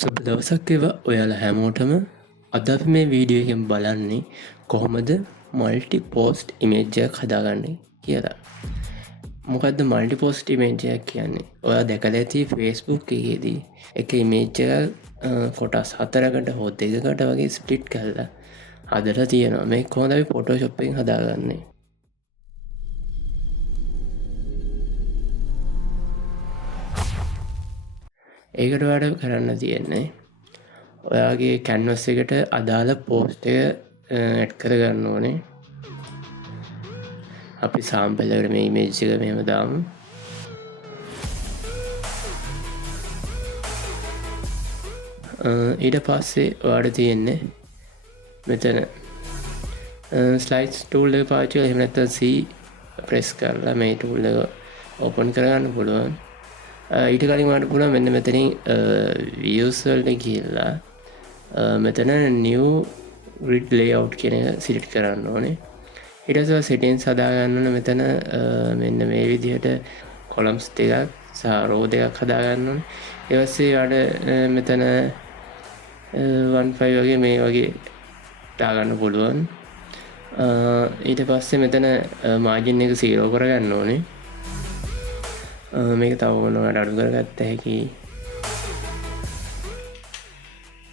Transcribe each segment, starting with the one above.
සුබ දවසක් වේවා ඔයාලා හැමෝටම. අද අපි මේ වීඩියෝ එකෙන් බලන්නේ කොහොමද මල්ටි පෝස්ට් ඉමේජ් එකක් හදාගන්නේ කියලා. මොකද්ද මල්ටි පෝස්ට් ඉමේජ් එකක් කියන්නේ? ඔයා දැකලා ඇති Facebook එකේදී එක ඉමේජ් එකක් කොටස් 4කට හෝ 2කට වගේ ස්ප්ලිට් කරලා හදලා තියෙනවා. මේක කොහොමද අපි Photoshop එකෙන් හදාගන්නේ? ඒකට ඔයාලට කරන්න තියෙන්නේ ඔයාගේ කැන්වස් එකට අදාළ පෝස්ට් එක ඇඩ් කරගන්න ඕනේ. අපි සාම්පල් එකට මේ ඉමේජ් එක මෙහෙම දාමු. ඊට පස්සේ ඔයාලට තියෙන්නේ මෙතන ස්ලයිඩ්ස් ටූල් එක පාවිච්චි කරලා එහෙම නැත්නම් C ප්‍රෙස් කරලා මේ ටූල් එක ඕපන් කරගන්න පුළුවන්. ඊට කලින් වඩ පුළුවන් මෙන්න මෙතනින් views වලට ගිහිල්ලා මෙතන new grid layout කියන එක සිලෙක්ට් කරන්න ඕනේ. ඊට පස්සේ settings හදාගන්න ඕනේ. මෙතන මෙන්න මේ විදිහට columns දෙකක් සහ row දෙකක් හදාගන්න ඕනේ. ඊට පස්සේ වඩ මෙතන 1.5 වගේ මේ වගේ දාගන්න පුළුවන්. ඊට පස්සේ මෙතන margin එක 0 කරගන්න ඕනේ. මේක තව මොනවද අඩු කරගත්ත හැකි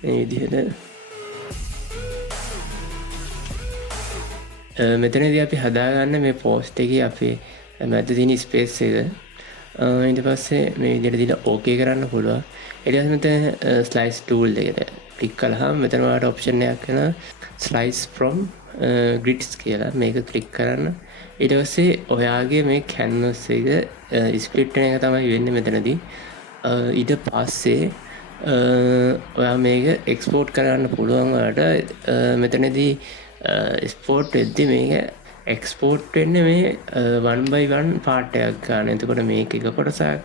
මේ විදිහට. මෙතනදී අපි හදාගන්න මේ පෝස්ට් එකේ අපේ මැද තියෙන ස්පේස් එක. ඊට පස්සේ මේ විදිහට දීලා ඕකේ කරන්න පුළුවන්. ඊට පස්සේ මෙතන ස්ලයිස් ටූල් එකට ක්ලික් කළාම මෙතන ඔයාලට ඔප්ෂන් එකක් එනවා ස්ලයිස් from grids කියලා. මේක ක්ලික් කරන්න. ඊට පස්සේ ඔයාගේ මේ කැන්වස් එක ස්ප්ලිට් වෙන එක තමයි වෙන්නේ මෙතනදී. ඊට පස්සේ ඔයා මේක එක්ස්පෝර්ට් කරන්න පුළුවන්. ඔයාලට මෙතනදී එක්ස්පෝර්ට් වෙද්දී මේක එක්ස්පෝර්ට් වෙන්නේ මේ 1/1 පාර්ට් එකක් ගන්න. එතකොට මේක එක කොටසක්,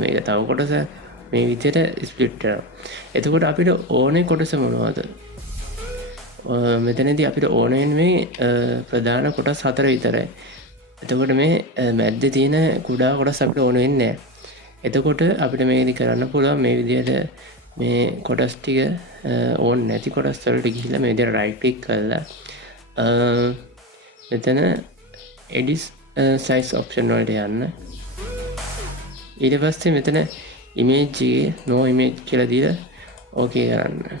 මේක තව කොටසක්, මේ විදිහට ස්ප්ලිට් වෙනවා. එතකොට අපිට ඕනේ කොටස මොනවද? මෙතනදී අපිට ඕන වෙන්නේ මේ ප්‍රධාන කොටස් 4 විතරයි. එතකොට මේ මැද්දේ තියෙන කුඩා කොටස් අපිට ඕන වෙන්නේ නැහැ. එතකොට අපිට මේකදි කරන්න පුළුවන් මේ විදිහට මේ කොටස් ටික ඕන නැති කොටස් වලට ගිහිල්ලා මේ විදිහට රයිට් ක්ලික් කරලා මෙතන edit size option වලට යන්න. ඊට පස්සේ මෙතන image එකේ no image කියලා දීලා okay කරන්න.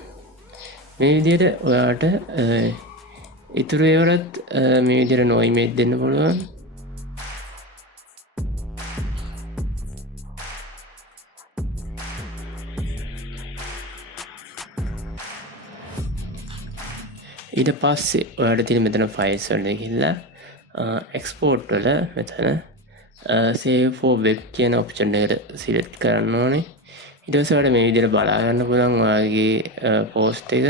මේ විදිහට ඔයාට ඉතුරු ඒවලත් මේ විදිහට no image දෙන්න පුළුවන්. ඊට පස්සේ ඔයාලට තියෙන මෙතන files වලට ගිහිල්ලා export වල මෙතන save for web කියන option එකට select කරන්න ඕනේ. ඊට පස්සේ ඔයාලට මේ විදිහට බලා ගන්න පුළුවන් ඔයාගේ post එක.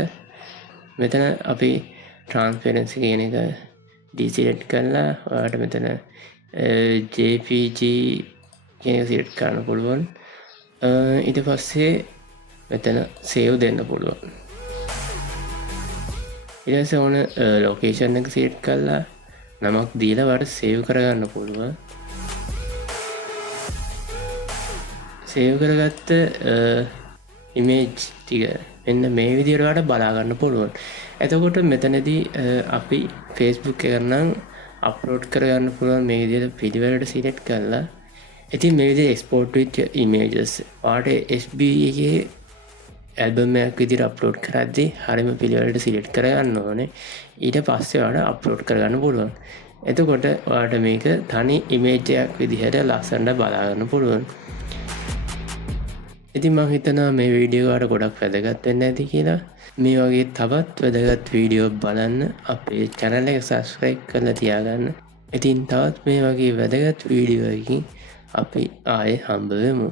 මෙතන අපි transparency කියන එක deselect කරලා ඔයාලට මෙතන JPG කියන එක select කරන්න පුළුවන්. ඊට පස්සේ මෙතන save දෙන්න පුළුවන්. ඊට පස්සේ ඕන location එක select කරලා නමක් දීලා ඔයාලට save කරගන්න පුළුවන්. සේව් කරගත්ත ඉමේජ් ටික මෙන්න මේ විදිහට ඔයාලට බලා ගන්න පුළුවන්. එතකොට මෙතනදී අපි Facebook එක නම් අප්ලෝඩ් කරගන්න පුළුවන් මේ විදිහට පිළිවෙලට සිලෙක්ට් කරලා. ඉතින් මේ විදිහට export with images ඔයාලට FB එකේ ඇල්බම් එකක් විදිහට අප්ලෝඩ් කරද්දී හරියම පිළිවෙලට සිලෙක්ට් කරගන්න ඕනේ. ඊට පස්සේ ඔයාලට අප්ලෝඩ් කරගන්න පුළුවන්. එතකොට ඔයාලට මේක තනි ඉමේජ් එකක් විදිහට ලස්සනට බලා ගන්න පුළුවන්. ඉතින් මම හිතනවා මේ වීඩියෝ වලට ගොඩක් වැදගත් වෙන්න ඇති කියලා. මේ වගේ තවත් වැදගත් වීඩියෝ බලන්න අපේ channel එක subscribe කරලා තියාගන්න. ඉතින් තවත් මේ වගේ වැදගත් වීඩියෝ එකකින් අපි ආයේ හම්බ වෙමු.